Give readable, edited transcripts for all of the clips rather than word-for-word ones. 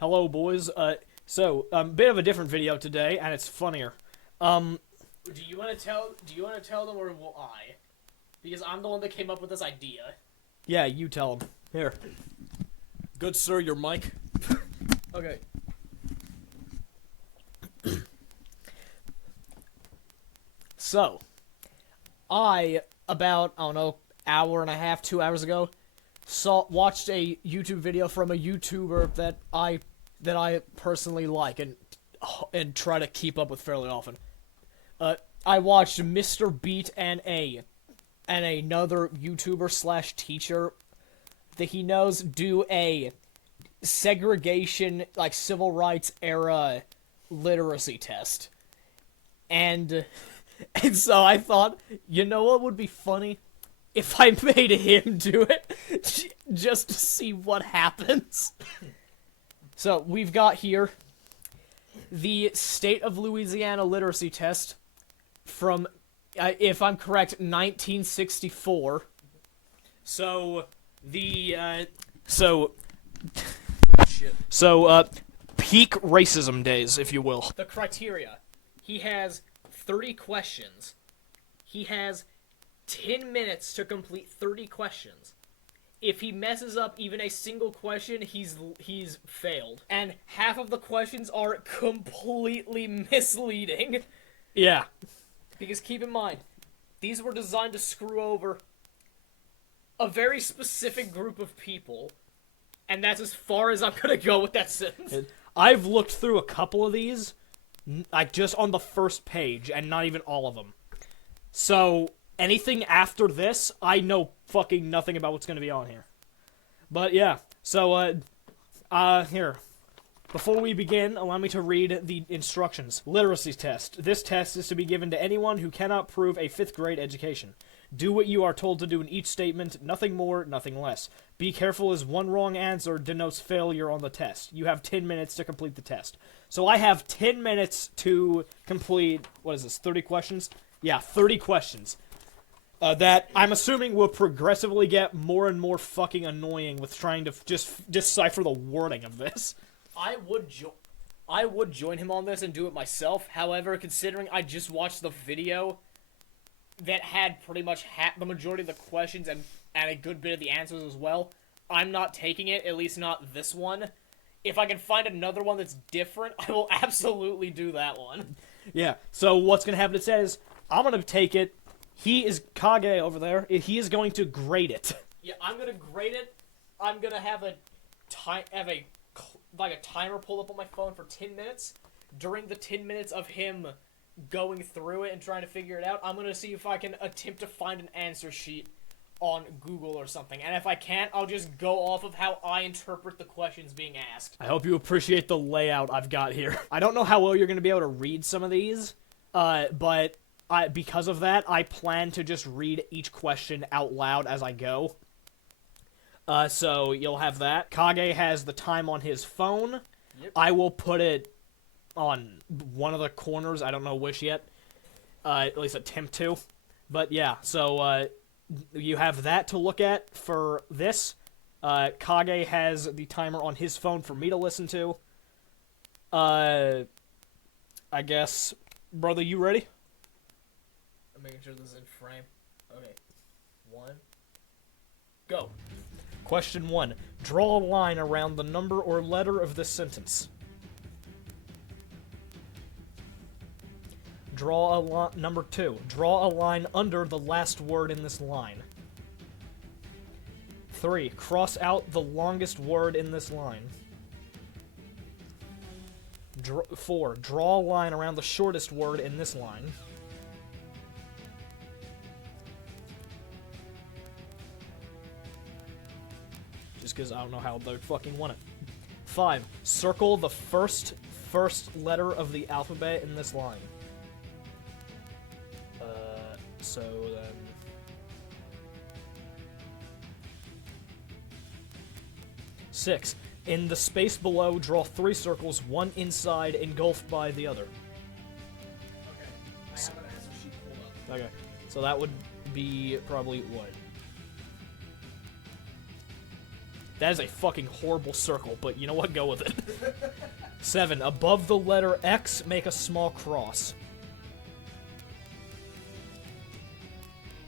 Hello, boys. Bit of a different video today, and it's funnier. Do you want to tell? Do you want to tell them, or will I? Because I'm the one that came up with this idea. Yeah, you tell them. Here. Good sir, your mic. Okay. So, about, I don't know, hour and a half, 2 hours ago, watched a YouTube video from a YouTuber that I personally like and try to keep up with fairly often. I watched Mr. Beat and another YouTuber slash teacher that he knows do a segregation, like, civil rights era literacy test. And so I thought, you know what would be funny? If I made him do it, just to see what happens. So, we've got here the State of Louisiana literacy test from, if I'm correct, 1964. Peak racism days, if you will. The criteria. He has 30 questions. He has 10 minutes to complete 30 questions. If he messes up even a single question, he's failed. And half of the questions are completely misleading. Yeah. Because keep in mind, these were designed to screw over a very specific group of people. And that's as far as I'm gonna go with that sentence. I've looked through a couple of these, like, just on the first page, and not even all of them. So, anything after this, I know fucking nothing about what's gonna be on here. But, yeah. So, here. Before we begin, allow me to read the instructions. Literacy test. This test is to be given to anyone who cannot prove a 5th grade education. Do what you are told to do in each statement, nothing more, nothing less. Be careful, as one wrong answer denotes failure on the test. You have 10 minutes to complete the test. So I have 10 minutes to complete, what is this, 30 questions? Yeah, 30 questions. That I'm assuming will progressively get more and more fucking annoying with trying to just decipher the wording of this. I would join him on this and do it myself. However, considering I just watched the video that had pretty much the majority of the questions and a good bit of the answers as well, I'm not taking it, at least not this one. If I can find another one that's different, I will absolutely do that one. Yeah, so what's going to happen instead is, I'm going to take it, Kage over there, he is going to grade it. Yeah, I'm going to grade it. I'm going to have a timer pulled up on my phone for 10 minutes. During the 10 minutes of him going through it and trying to figure it out, I'm going to see if I can attempt to find an answer sheet on Google or something. And if I can't, I'll just go off of how I interpret the questions being asked. I hope you appreciate the layout I've got here. I don't know how well you're going to be able to read some of these, but because of that, I plan to just read each question out loud as I go. So you'll have that. Kage has the time on his phone. Yep. I will put it on one of the corners. I don't know which yet. At least attempt to. But yeah, so you have that to look at for this. Kage has the timer on his phone for me to listen to. I guess, brother, you ready? I'm making sure this is in frame. Okay. 1. Go. Question 1. Draw a line around the number or letter of this sentence. Number 2. Draw a line under the last word in this line. 3. Cross out the longest word in this line. 4. Draw a line around the shortest word in this line. Just because I don't know how they fucking want it. 5. Circle the first letter of the alphabet in this line. So then... 6. In the space below, draw 3 circles, one inside, engulfed by the other. Okay. I have an answer sheet pulled up. Okay. So that would be probably what? That is a fucking horrible circle, but you know what? Go with it. 7. Above the letter X, make a small cross.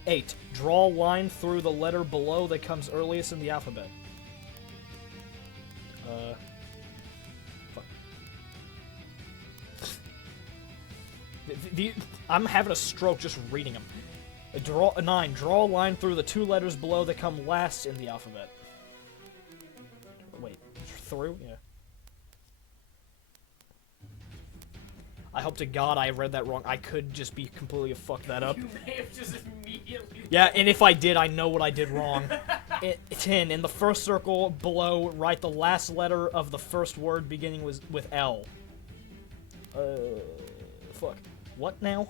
8. Draw a line through the letter below that comes earliest in the alphabet. Fuck. I'm having a stroke just reading them. 9. Draw a line through the 2 letters below that come last in the alphabet. Wait, through? Yeah. I hope to God I read that wrong. I could just be completely fucked that up. You may have just immediately... Yeah, and if I did, I know what I did wrong. 10. In the first circle below, write the last letter of the first word beginning with L. Fuck. What now?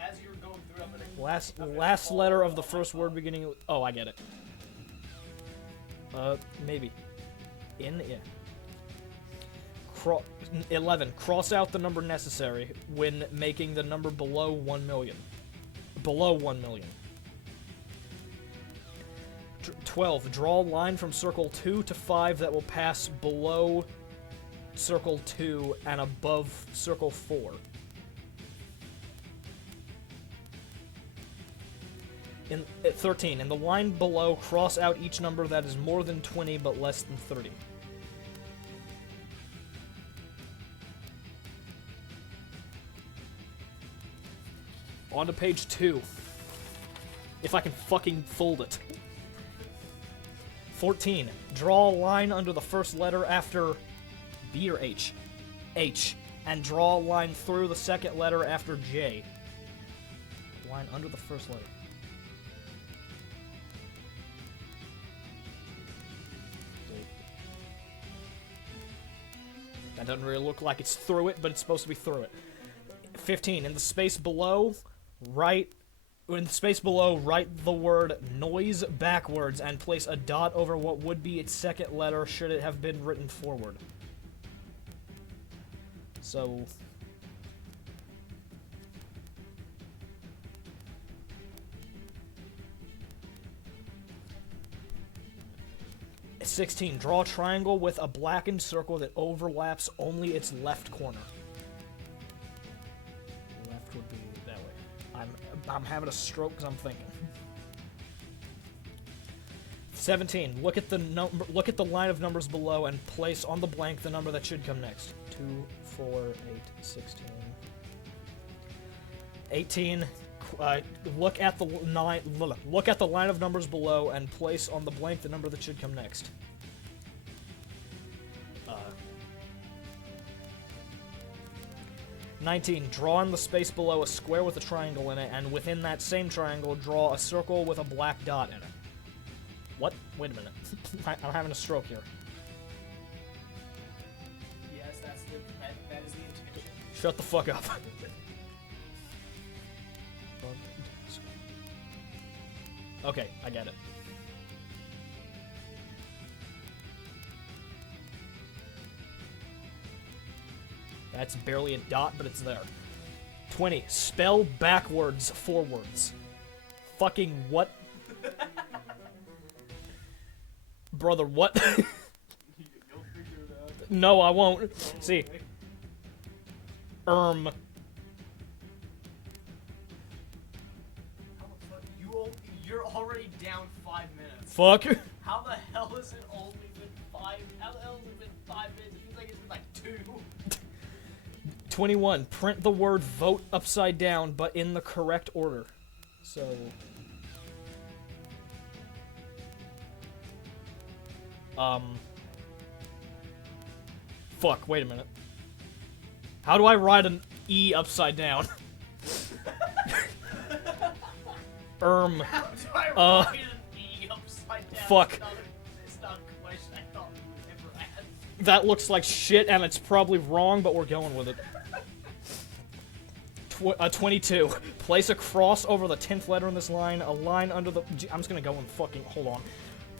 As you're going through, I'm gonna... Last letter of the first word beginning with... Oh, I get it. Maybe. Yeah. 11. Cross out the number necessary when making the number below 1 million. Below 1 million. 12. Draw a line from circle 2 to 5 that will pass below circle 2 and above circle 4. In 13. In the line below, cross out each number that is more than 20 but less than 30. On to page 2. If I can fucking fold it. 14. Draw a line under the first letter after B or H? H. And draw a line through the second letter after J. Line under the first letter. That doesn't really look like it's through it, but it's supposed to be through it. 15. In the space below, write the word noise backwards and place a dot over what would be its second letter should it have been written forward. So... 16. Draw a triangle with a blackened circle that overlaps only its left corner. Left would be that way. I'm having a stroke because I'm thinking. 17. Look at the line of numbers below and place on the blank the number that should come next. 2, 4, 8, 16. 18. Look at the line of numbers below and place on the blank the number that should come next. 19. Draw in the space below a square with a triangle in it, and within that same triangle, draw a circle with a black dot in it. What? Wait a minute. I'm having a stroke here. Yes, that is the intention. Shut the fuck up. Okay, I get it. That's barely a dot, but it's there. 20. Spell backwards forwards. Fucking what? Brother, what? You'll figure it out. No, I won't. See. You're already down 5 minutes. Fuck. How the hell has it only been 5? How the hell has it been 5 minutes? It feels like it's been like 2. 21. Print the word vote upside down, but in the correct order. So... Fuck, wait a minute. How do I write an E upside down? How do I write an E upside down? Fuck. It's not a question I thought we would ever ask. That looks like shit, and it's probably wrong, but we're going with it. 22. Place a cross over the 10th letter in this line, a line under the... I'm just gonna go and fucking... Hold on.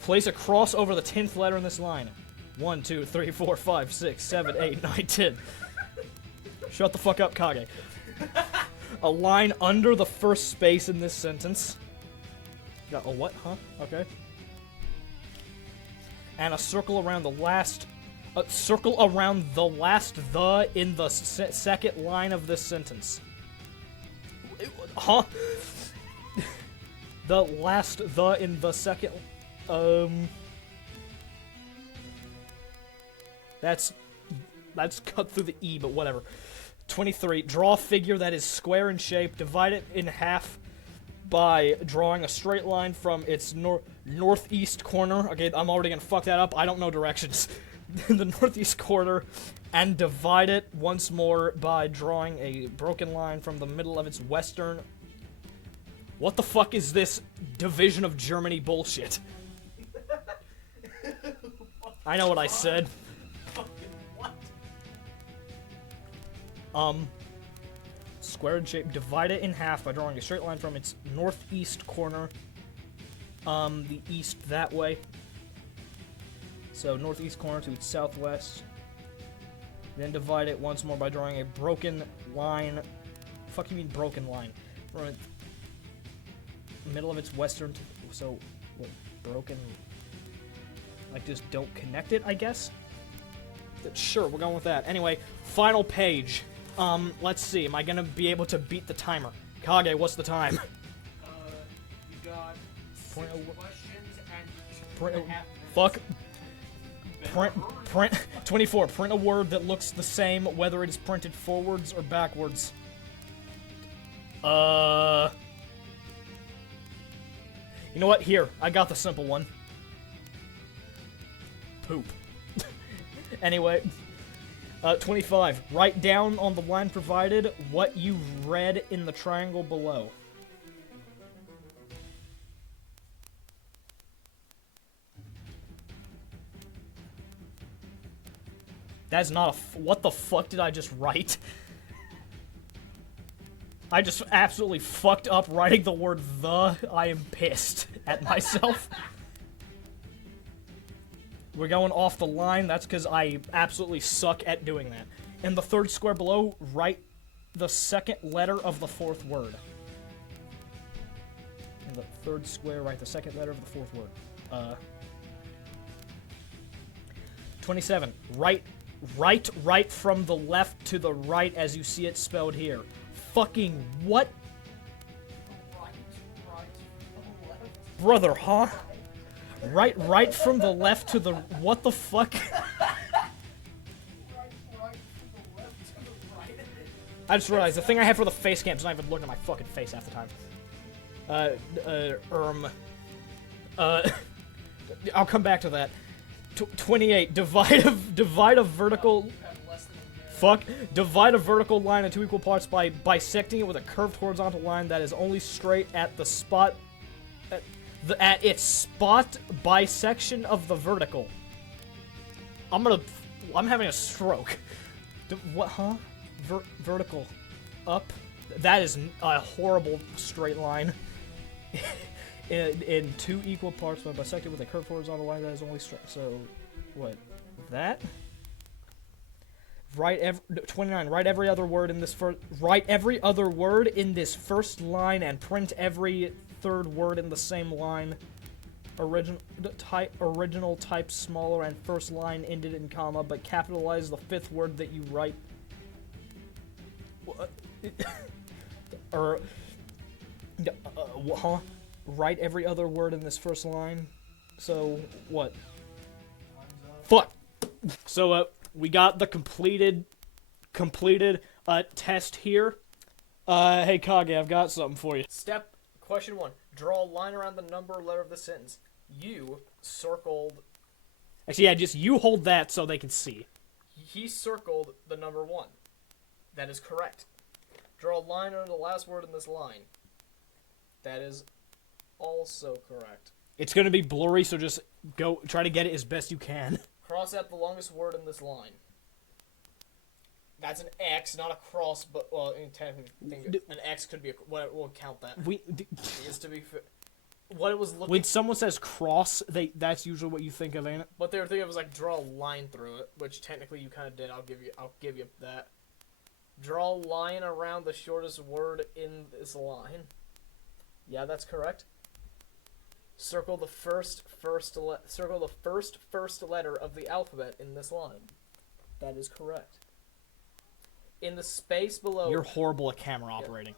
Place a cross over the 10th letter in this line. 1, 2, 3, 4, 5, 6, 7, 8, 9, 10. Shut the fuck up, Kage. A line under the first space in this sentence. Got a what? Huh? Okay. and a circle around the last the in the second line of this sentence. Huh? The last the in the second that's cut through the E, but whatever. 23. Draw a figure that is square in shape. Divide it in half by drawing a straight line from its northeast corner. Okay, I'm already gonna fuck that up. I don't know directions. The northeast corner, and divide it once more by drawing a broken line from the middle of its western. What the fuck is this division of Germany bullshit? I know what I said. Square in shape, divide it in half by drawing a straight line from its northeast corner, the east that way. So, northeast corner to its southwest. Then divide it once more by drawing a broken line. Fuck you mean broken line? From the middle of its western, so, what, broken? Like, just don't connect it, I guess? Sure, we're going with that. Anyway, final page. Let's see. Am I gonna be able to beat the timer? Kage, what's the time? You got 6 questions and Fuck. Print 24. Print a word that looks the same, whether it is printed forwards or backwards. You know what? Here, I got the simple one. Poop. Anyway, 25. Write down on the line provided what you read in the triangle below. That's not a what the fuck did I just write? I just absolutely fucked up writing the word the. I am pissed at myself. We're going off the line. That's because I absolutely suck at doing that. In the third square below, write the second letter of the fourth word. In the third square, write the second letter of the fourth word. 27. Write right from the left to the right as you see it spelled here. Fucking what? right from the left. Brother, huh? Right from the left to the... What the fuck? Right from the left to the right. I just realized the thing I have for the face cam is not even looking at my fucking face half the time. I'll come back to that. 28. Divide a vertical... Fuck. Divide a vertical line into equal parts by bisecting it with a curved horizontal line that is only straight at the spot... At its spot bisection of the vertical. I'm having a stroke. What, huh? Vertical. Up. That is a horrible straight line. in 2 equal parts, but bisected with a curved horizontal line that is only straight. So, what? That? 29. Write every other word in this first line and print every third word in the same line. Original type smaller and first line ended in comma, but capitalize the fifth word that you write. Huh? Write every other word in this first line. So, what? Fuck! So, we got the completed test here. Hey, Kage, I've got something for you. Question 1. Draw a line around the number or letter of the sentence. You circled... Actually, yeah, just you hold that so they can see. He circled the number 1. That is correct. Draw a line under the last word in this line. That is also correct. It's gonna be blurry, so just try to get it as best you can. Cross out the longest word in this line. That's an X, not a cross, but, well, technically, an X could be we'll count that. Is to be what it was looking... When someone says cross, that's usually what you think of, ain't it? What they were thinking was, like, draw a line through it, which technically you kind of did. I'll give you that. Draw a line around the shortest word in this line. Yeah, that's correct. Circle the first letter of the alphabet in this line. That is correct. In the space below... You're horrible at camera operating.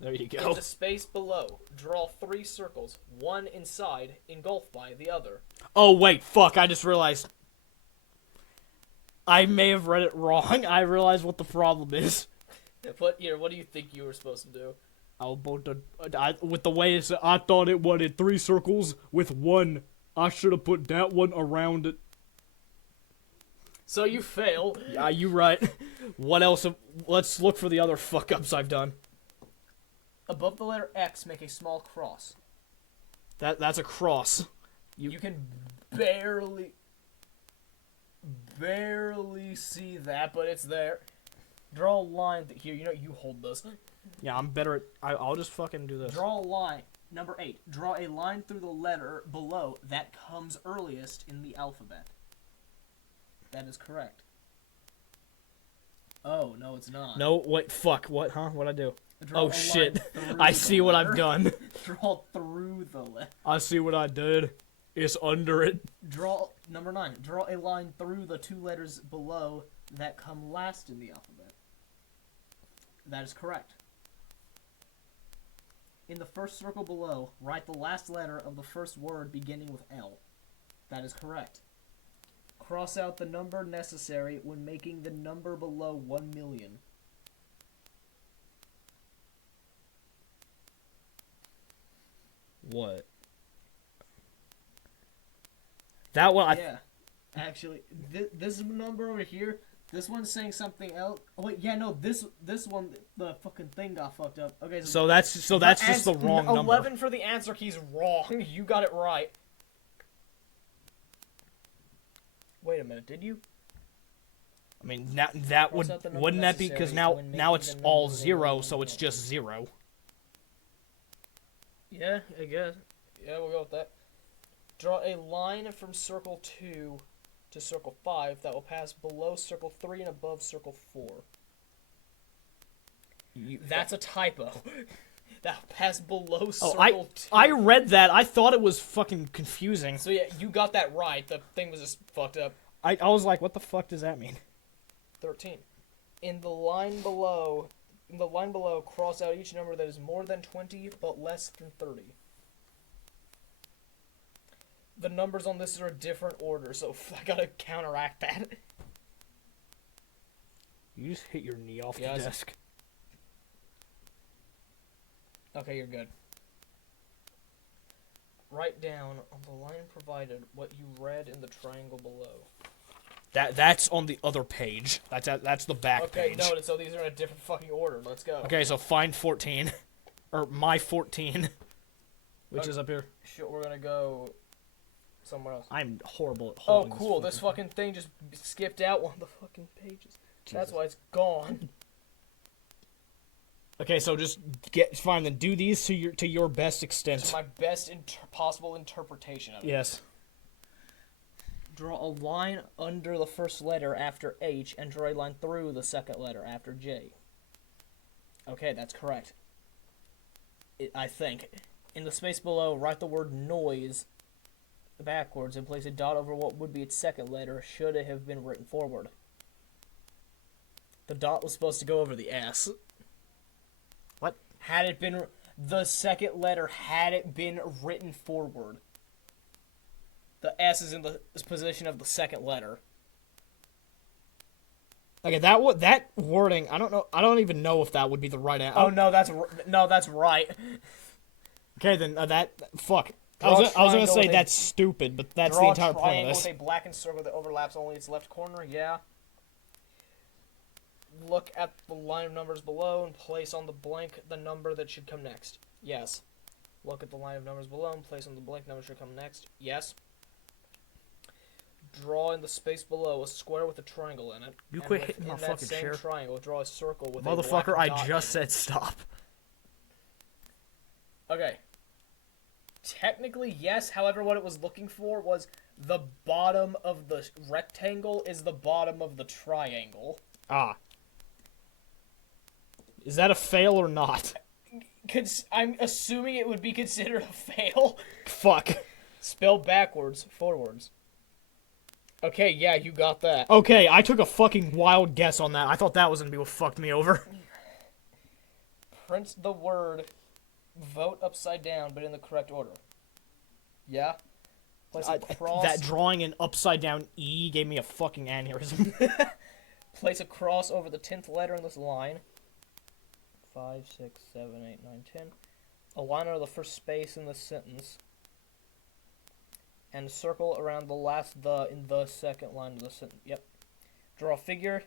There you go. In the space below, draw 3 circles, one inside, engulfed by the other. Oh, wait, fuck, I just realized. I may have read it wrong. I realized what the problem is. What do you think you were supposed to do? With the way it's, I thought it wanted 3 circles with one. I should have put that one around it. So you fail. Yeah, you right. What else? Let's look for the other fuck-ups I've done. Above the letter X, make a small cross. That's a cross. You can barely see that, but it's there. Draw a line here. You hold this. Yeah, I'm better at... I'll just fucking do this. Draw a line. Number 8. Draw a line through the letter below that comes earliest in the alphabet. That is correct. Oh, no, it's not. No, wait, fuck. What, huh? What'd I do? Draw Oh, shit. I see what I've done. Draw through the letter. I see what I did. It's under it. Number 9. Draw a line through the 2 letters below that come last in the alphabet. That is correct. In the first circle below, write the last letter of the first word beginning with L. That is correct. Cross out the number necessary when making the number below 1 million. What? That one, Yeah. Actually, this number over here, this one's saying something else. Oh, wait, yeah, no, this one, the fucking thing got fucked up. Okay, So that's just the wrong number. 11 for the answer key's wrong. You got it right. Wait a minute, did you? I mean, that wouldn't that be, because now it's all 0, so it's just 0. Yeah, I guess. Yeah, we'll go with that. Draw a line from circle 2 to circle 5 that will pass below circle 3 and above circle 4. That's a typo. That will pass below circle 2. I read that. I thought it was fucking confusing. So yeah, you got that right. The thing was just fucked up. I was like, what the fuck does that mean? 13. In the line below, cross out each number that is more than 20 but less than 30. The numbers on this are a different order, so I gotta counteract that. You just hit your knee off the desk. Okay, you're good. Write down on the line provided what you read in the triangle below. That's on the other page. That's the back page. Okay, noted. So these are in a different fucking order. Let's go. Okay, so find 14, or my 14, which is up here. Sure, we're gonna go somewhere else. I'm horrible at Oh, holding cool. This fucking thing just skipped out one of the fucking pages. Jesus. That's why it's gone. Okay, so just fine. Then do these to your best extent. To my best possible interpretation of it. Yes. Draw a line under the first letter after H and draw a line through the second letter after J. Okay, that's correct. I think. In the space below, write the word noise backwards and place a dot over what would be its second letter should it have been written forward. The dot was supposed to go over the S. What? Had it been the second letter, had it been written forward. The S is in the position of the second letter. Okay, that wording, I don't know. I don't even know if that would be the right answer. Oh no, that's right. Okay, then fuck. I was gonna say that's stupid, but that's the entire point of this. With a blackened circle that overlaps only its left corner. Yeah. Look at the line of numbers below and place on the blank the number that should come next. Yes. Look at the line of numbers below and place on the blank number should come next. Yes. Draw in the space below a square with a triangle in it. You quit hitting my fucking chair. In that same triangle, draw a circle with Motherfucker, a black I just said stop. Okay. Technically, yes. However, what it was looking for was the bottom of the rectangle is the bottom of the triangle. Ah. Is that a fail or not? I'm assuming it would be considered a fail. Fuck. Spell backwards, forwards. Okay, yeah, you got that. Okay, I took a fucking wild guess on that. I thought that was gonna be what fucked me over. Print the word vote upside down, but in the correct order. Yeah? Place a cross. That drawing an upside down E gave me a fucking aneurysm. Place a cross over the 10th letter in this line. 5, 6, 7, 8, 9, 10. A line under the first space in the sentence. And a circle around the last "the" in the second line of the sentence. Yep. Draw a figure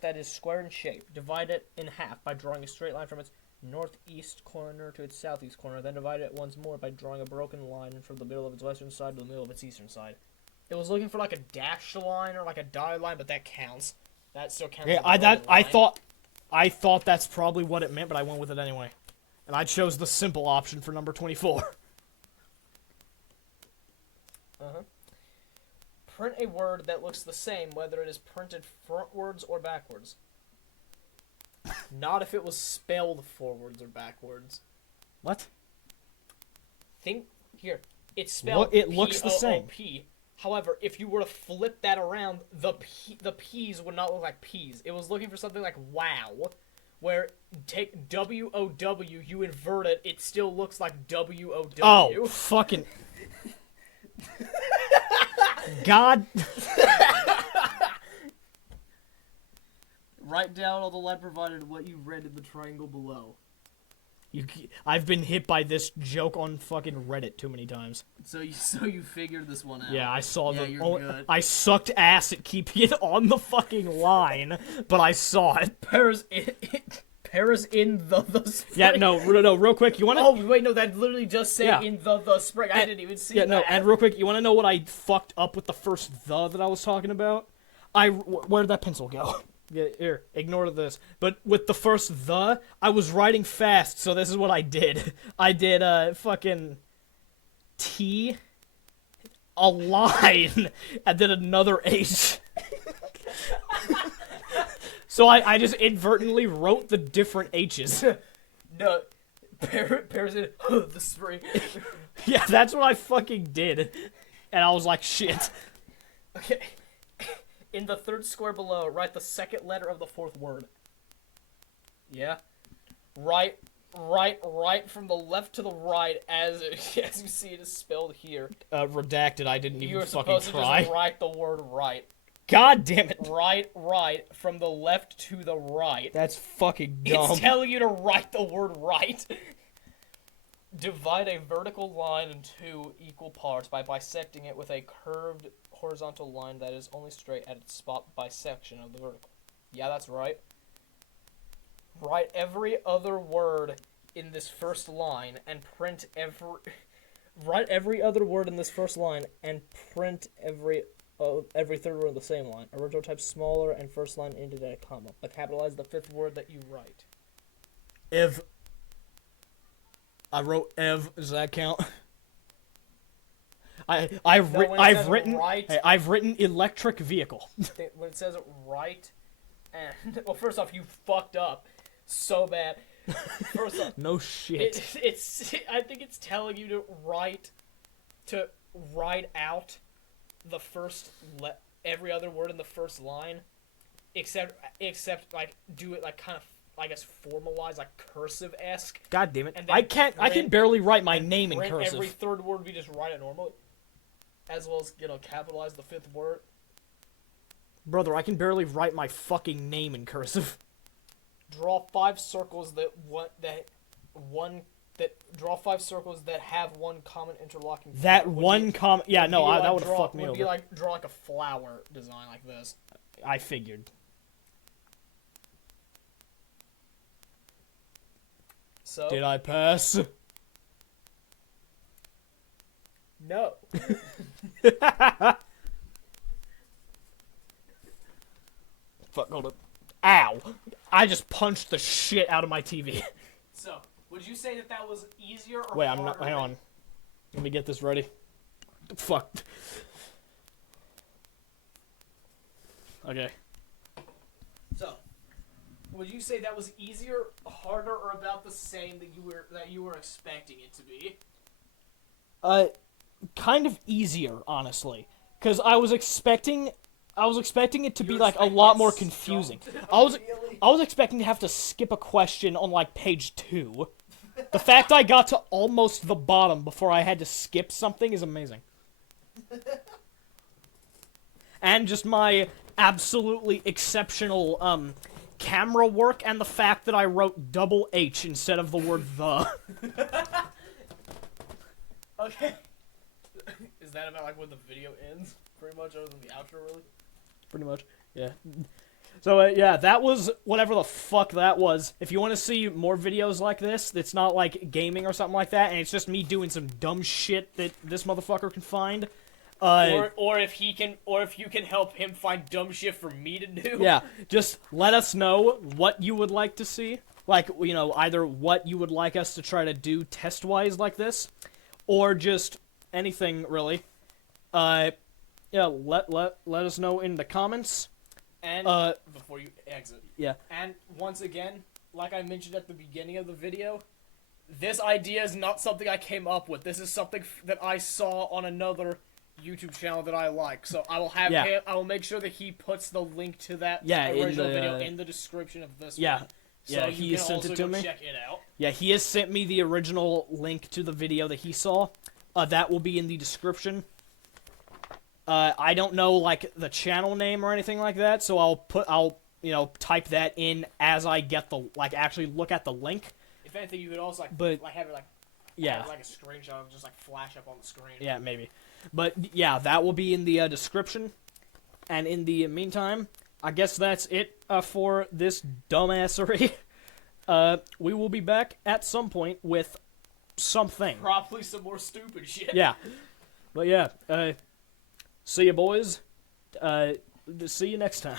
that is square in shape. Divide it in half by drawing a straight line from its northeast corner to its southeast corner. Then divide it once more by drawing a broken line from the middle of its western side to the middle of its eastern side. It was looking for like a dashed line or like a dotted line, but that counts. That still counts. Yeah, I thought that's probably what it meant, but I went with it anyway. And I chose the simple option for number 24. Print a word that looks the same, whether it is printed frontwards or backwards. Not if it was spelled forwards or backwards. What? Think here. It's spelled What? It looks the same. P. However, if you were to flip that around, the P's would not look like P's. It was looking for something like wow, where take W-O-W, you invert it, it still looks like W-O-W. Oh, fucking... God. Write down on the line provided what you read in the triangle below. I've been hit by this joke on fucking Reddit too many times. So you figured this one out. Yeah, I saw you're good. I sucked ass at keeping it on the fucking line, but I saw it. Paris in the spring. Yeah, no, real quick, you want to... Oh, wait, no, that literally just said in the spring. I didn't even see that. Yeah, no, and real quick, you want to know what I fucked up with the first "the" that I was talking about? Where'd that pencil go? Yeah, here, ignore this. But with the first "the," I was writing fast, so this is what I did. I did, fucking T, a line, and then another H. So I just inadvertently wrote the different H's. No, Paris in the spring. Yeah, that's what I fucking did. And I was like, shit. Okay. In the third square below, write the second letter of the fourth word. Yeah? Write from the left to the right as you see it is spelled here. Redacted, I didn't even You're fucking supposed try. to just write the word right. God damn it. Right, from the left to the right. That's fucking dumb. It's telling you to write the word right. Divide a vertical line in two equal parts by bisecting it with a curved horizontal line that is only straight at its spot bisection of the vertical. Yeah, that's right. Write every other word in this first line and print Write every other word in this first line and print every third word in the same line. Original type smaller and first line ended at a comma. But capitalize the fifth word that you write. Ev. I wrote Ev. Does that count? I've written electric vehiel. When it says right, and well, first off, you fucked up so bad. First off, no shit. I think it's telling you to write out the first every other word in the first line, except like do it like kind of, I guess, formalized, like cursive-esque. God damn it! I can barely write my name in cursive. Every third word we just write it normally, as well as capitalize the fifth word. Brother, I can barely write my fucking name in cursive. Draw 5 circles draw 5 circles that have one common interlocking. That one common. Yeah, no, that would have fucked me over. Would be like draw like a flower design like this. I figured. So did I pass? No. Fuck, hold up. Ow! I just punched the shit out of my TV. So, would you say that was easier or Wait, harder? I'm not. Hang on. Let me get this ready. Fuck. Okay. So, Would you say that was easier, harder, or about the same that you were expecting it to be? Kind of easier, honestly, because I was expecting it to be You like a expect lot it more stumped confusing. immediately? I was expecting to have to skip a question on like page 2. The fact I got to almost the bottom before I had to skip something is amazing. And just my absolutely exceptional camera work and the fact that I wrote double H instead of the word the. Okay. Is that about like when the video ends? Pretty much, other than the outro, really? Pretty much, yeah. So, yeah, that was whatever the fuck that was. If you want to see more videos like this, that's not like gaming or something like that, and it's just me doing some dumb shit that this motherfucker can find. Or if you can help him find dumb shit for me to do. Yeah, just let us know what you would like to see. Like, you know, either what you would like us to try to do test-wise like this, or just anything, really. Yeah, let us know in the comments. And before you exit. Yeah. And once again, like I mentioned at the beginning of the video, this idea is not something I came up with. This is something that I saw on another YouTube channel that I like. So I will have him, I will make sure that he puts the link to that original video in the description of this one. So yeah, he sent it to me. Check it out. Yeah, he has sent me the original link to the video that he saw. That will be in the description. I don't know, like, the channel name or anything like that, so I'll type that in as I get the, like, actually look at the link. If anything, you could also, have it, have, like, a screenshot of just, like, flash up on the screen. Yeah, maybe. But, yeah, that will be in the description. And in the meantime, I guess that's it for this dumbassery. We will be back at some point with something. Probably some more stupid shit. Yeah. But, yeah, see you, boys. See you next time.